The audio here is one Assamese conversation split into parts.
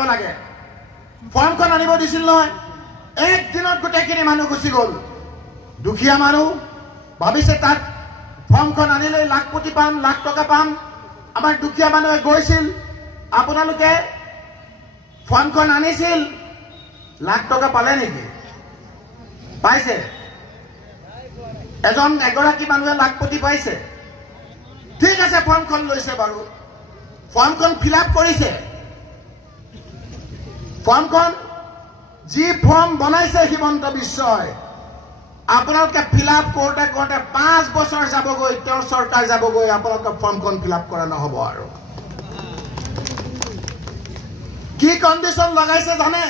আনিব লাগে ফৰ্মখন আনিব দিছিল নহয় একদিনত গোটেইখিনি মানুহ গুচি গ'ল দুখীয়া মানুহ ভাবিছে তাত ফৰ্মখন আনিলে লাখপতি পাম লাখ টকা পাম আমাৰ দুখীয়া মানুহে গৈছিল আপোনালোকে ফৰ্মখন আনিছিল লাখ টকা পালে নেকি পাইছে এগৰাকী মানুহে লাখপতি পাইছে ঠিক আছে ফৰ্মখন লৈছে বাৰু ফৰ্মখন ফিল আপ কৰিছে ফৰ্মখন যি ফৰ্ম বনাইছে হিমন্ত বিশ্বই আপোনালোকে ফিল আপ কৰোঁতে কৰোঁতে 5 বছৰ যাবগৈ তেওঁৰ চৰকাৰ যাবগৈ আপোনালোকে ফৰ্মখন ফিল আপ কৰা নহ'ব আৰু কি কণ্ডিশ্যন লগাইছে জানে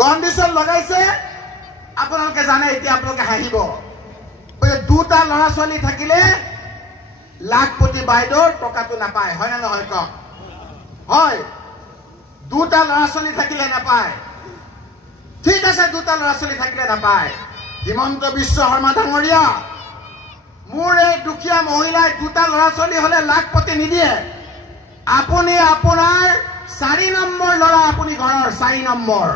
কণ্ডিশ্যন লগাইছে আপোনালোকে জানে এতিয়া আপোনালোকে হাঁহিব দুটা ল'ৰা ছোৱালী থাকিলে লাখপতি বাইদেউৰ টকাটো নাপায় হয় নে নহয় কওক হয় দুটা ল'ৰা ছোৱালী থাকিলে নাপায় ঠিক আছে দুটা ল'ৰা ছোৱালী থাকিলে নাপায় হিমন্ত বিশ্ব শৰ্মা ডাঙৰীয়া মোৰ এই দুখীয়া মহিলাই দুটা ল'ৰা ছোৱালী হলে লাখপতি নিদিয়ে আপুনি আপোনাৰ 4 নম্বৰ ল'ৰা আপুনি ঘৰৰ 4 নম্বৰ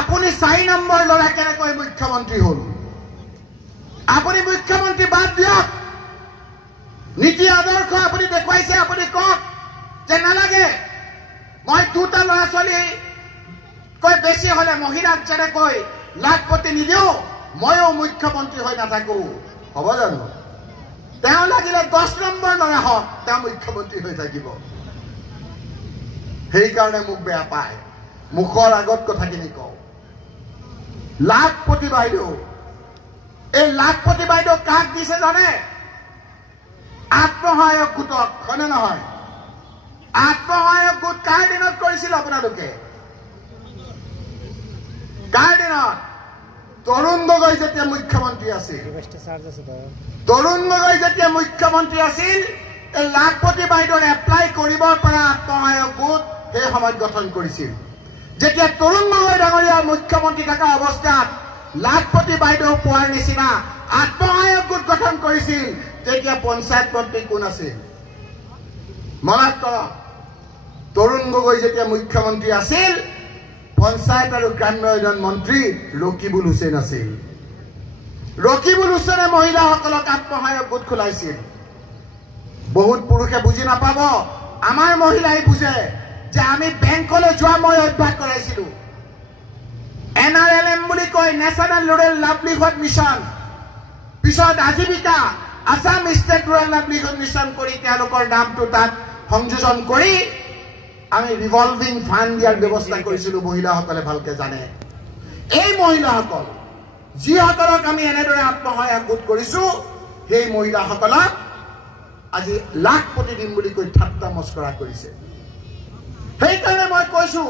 আপুনি 4 নম্বৰ ল'ৰা কেনেকৈ মুখ্যমন্ত্ৰী হ'ল আপুনি মুখ্যমন্ত্ৰী বাদ দিয়ক নীতি আদৰ্শ আপুনি দেখুৱাইছে আপুনি কওক যে নালাগে মই দুটা ল'ৰা ছোৱালী কৈ বেছি হলে মহিলাক যেনেকৈ লাখপতি নিদিওঁ ময়ো মুখ্যমন্ত্ৰী হৈ নাথাকো হ'ব জানো তেওঁ লাগিলে 10 নম্বৰ ল'ৰা হওক তেওঁ মুখ্যমন্ত্ৰী হৈ থাকিব সেইকাৰণে মোক বেয়া পায় মুখৰ আগত কথাখিনি কওঁ লাখপতি বাইদেউ এই লাখপতি বাইদেউ কাক দিছে জানে আত্মসহায়ক গোটক হয়নে নহয় আত্মসহায়ক গোট কাৰ দিনত কৰিছিল আপোনালোকে কাৰ দিনত তৰুণ গগৈ যেতিয়া মুখ্যমন্ত্ৰী আছিল তৰুণ গগৈ যেতিয়া মুখ্যমন্ত্ৰী আছিল এই লাখপতি বাইদেউৰ এপ্লাই কৰিব পৰা আত্মসহায়ক গোট সেই সময়ত গঠন কৰিছিল যেতিয়া তৰুণ গগৈ ডাঙৰীয়া মুখ্যমন্ত্ৰী থকা অৱস্থাত লাখপতি বাইদেউ পোৱাৰ নিচিনা আত্মসহায়ক গোট গঠন কৰিছিল তেতিয়া পঞ্চায়ত মন্ত্ৰী কোন আছিল মনত কৰক তৰুণ গগৈ যেতিয়া মুখ্যমন্ত্ৰী আছিল পঞ্চায়ত আৰু গ্ৰাম্য উন্নয়ন মন্ত্ৰী ৰকিবুল হুছেইন আছিল ৰকিবুল হুছেইনে মহিলাসকলক আত্মসহায়ক গোট খোলাইছিল বহুত পুৰুষে বুজি নাপাব আমাৰ মহিলাই বুজে যে আমি বেংকলৈ যোৱা মই অভ্যাস কৰাইছিলো NRLM বুলি কয় নেশ্যনেল ৰুৰেল লাইভলিহুড মিছন পিছত আজীৱিকা Assam state rural livelihood mission কৰি তেওঁলোকৰ নামটো তাত সংযোজন কৰি আমি ৰিভলভিং ফাণ্ড দিয়াৰ ব্যৱস্থা কৰিছিলো মহিলাসকলে ভালকে জানে এই মহিলাসকল যিসকলক আমি এনেদৰে আত্মসহায়ক গোট কৰিছো সেই মহিলাসকলক আজি লাখপতি দিম বুলি কৈ ঠাট্টা মস্কৰা কৰিছে সেইকাৰণে মই কৈছো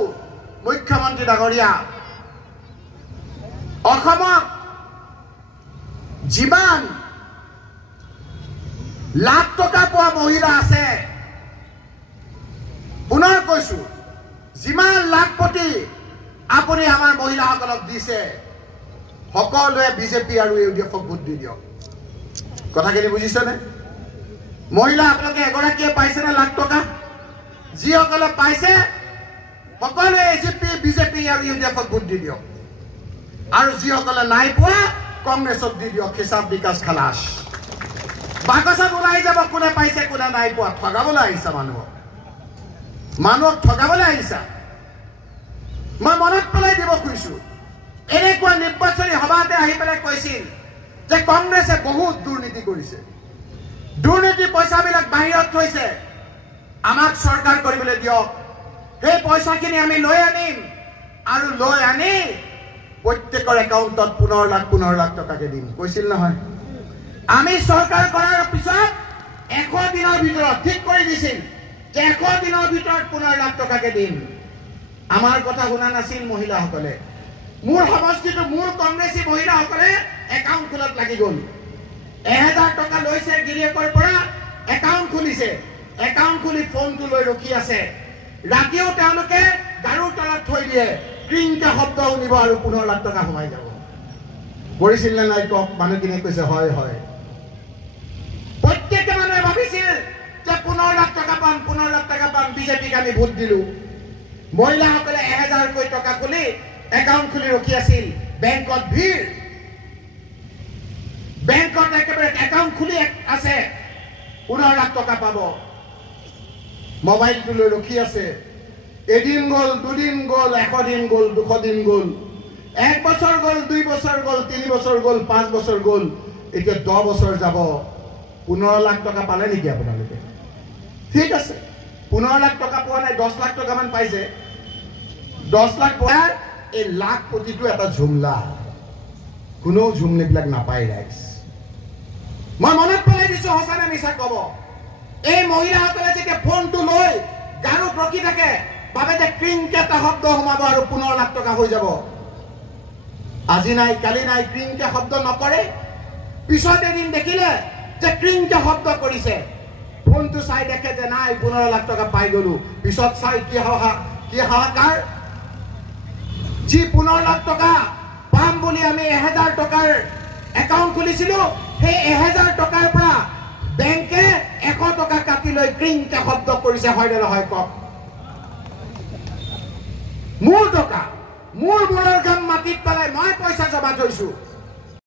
মুখ্যমন্ত্ৰী ডাঙৰীয়া অসমত যিমান লাখ টকা পোৱা মহিলা আছে পুনৰ কৈছো যিমান লাখপতি আপুনি আমাৰ মহিলাসকলক দিছে সকলোৱে বিজেপি আৰু ইউডিএফক ভোট দি দিয়ক কথাখিনি বুজিছেনে মহিলা আপোনালোকে এগৰাকীয়ে পাইছে না লাখ টকা যিসকলে পাইছে সকলোৱে এজিপি বিজেপি আৰু ইউডিএফক ভোট দি দিয়ক আৰু যিসকলে নাই পোৱা কংগ্ৰেছক দি দিয়ক হিচাপ বিকাশ খালাস বাকচত ওলাই যাব কোনে পাইছে কোনে নাই পোৱা ঠগাবলৈ আহিছে মানুহক ঠগাবলৈ আহিছা মই মনত পেলাই দিব খুজিছো এনেকুৱা নিৰ্বাচনী সভাতে আহি পেলাই কৈছিল যে কংগ্ৰেছে বহুত দুৰ্নীতি কৰিছে দুৰ্নীতি পইচাবিলাক বাহিৰত থৈছে আমাক চৰকাৰ কৰিবলৈ দিয়ক সেই পইচাখিনি আমি লৈ আনিম আৰু লৈ আনি প্ৰত্যেকৰ একাউণ্টত 15 লাখ টকাকে দিম কৈছিল নহয় আমি চৰকাৰ কৰাৰ পিছত 100 দিনৰ ভিতৰত ঠিক কৰি দিছিল যে 100 দিনৰ ভিতৰত 15 লাখ টকাকে দিম আমাৰ কথা শুনা নাছিল মহিলাসকলে মোৰ সমষ্টিটো মোৰ কংগ্ৰেছী মহিলাসকলে একাউণ্ট খোলাত লাগি গ'ল 1000 টকা লৈছে গিৰিয়েকৰ পৰা একাউণ্ট খুলিছে একাউণ্ট খুলি ফোনটো লৈ ৰখি আছে ৰাতিও তেওঁলোকে গাৰুৰ তলত থৈ দিয়ে ক্ৰিংকা শব্দ শুনিব আৰু 15 লাখ টকা সোমাই যাব কৰিছিল নে নাই কওক মানুহখিনিয়ে কৈছে হয় হয় প্ৰত্যেকে মানুহে ভাবিছিল যে 15 লাখ টকা পাম বিজেপিক আমি ভোট দিলো মহিলাসকলে 1000কৈ টকা খুলি একাউণ্ট খুলি ৰখি আছিল বেংকত ভিৰ বেংকত একেবাৰে একাউণ্ট খুলি আছে 15 লাখ টকা পাব মোবাইলটো লৈ ৰখি আছে এদিন গ'ল দুদিন গ'ল 100 দিন গ'ল 200 দিন গ'ল 1 বছৰ গ'ল 2 বছৰ গ'ল 3 বছৰ গ'ল 5 বছৰ গ'ল এতিয়া 10 বছৰ যাব 15 লাখ টকা পালে নেকি আপোনালোকে ঠিক আছে 15 লাখ টকা পোৱা নাই 10 লাখ টকা মান পাইছে 10 লাখ পোৱা এই লাখ প্ৰতিটো এটা ঝুমলা কোনো ঝুমলিবিলাক নাপায় ৰাইজ মই মনত পেলাই দিছো হসানে মিছা কব এই মহিলাসকলে যেতিয়া ফোনটো লৈ গাড়ীত ৰখি থাকে বাবে যে ক্ৰিংকে এটা শব্দ সোমাব আৰু 15 লাখ টকা হৈ যাব আজি নাই কালি নাই ক্ৰিংকে শব্দ নকৰে পিছত এদিন দেখিলে যে ক্ৰিংকে শব্দ কৰিছে ফোনটো চাই দেখে যে নাই 15 লাখ টকা পাই গলো পিছত চাই কি হাহাকাৰ যি 15 লাখ টকা পাম বুলি আমি 1000 টকাৰ একাউণ্ট খুলিছিলো সেই 1000 টকাৰ পৰা বেংকে 100 টকা কাটি লৈ ক্ৰিংকে শব্দ কৰিছে হয় নে নহয় কওক মোৰ টকা মোৰ মূৰৰ গাম মাটিত পেলাই মই পইচা জমা থৈছো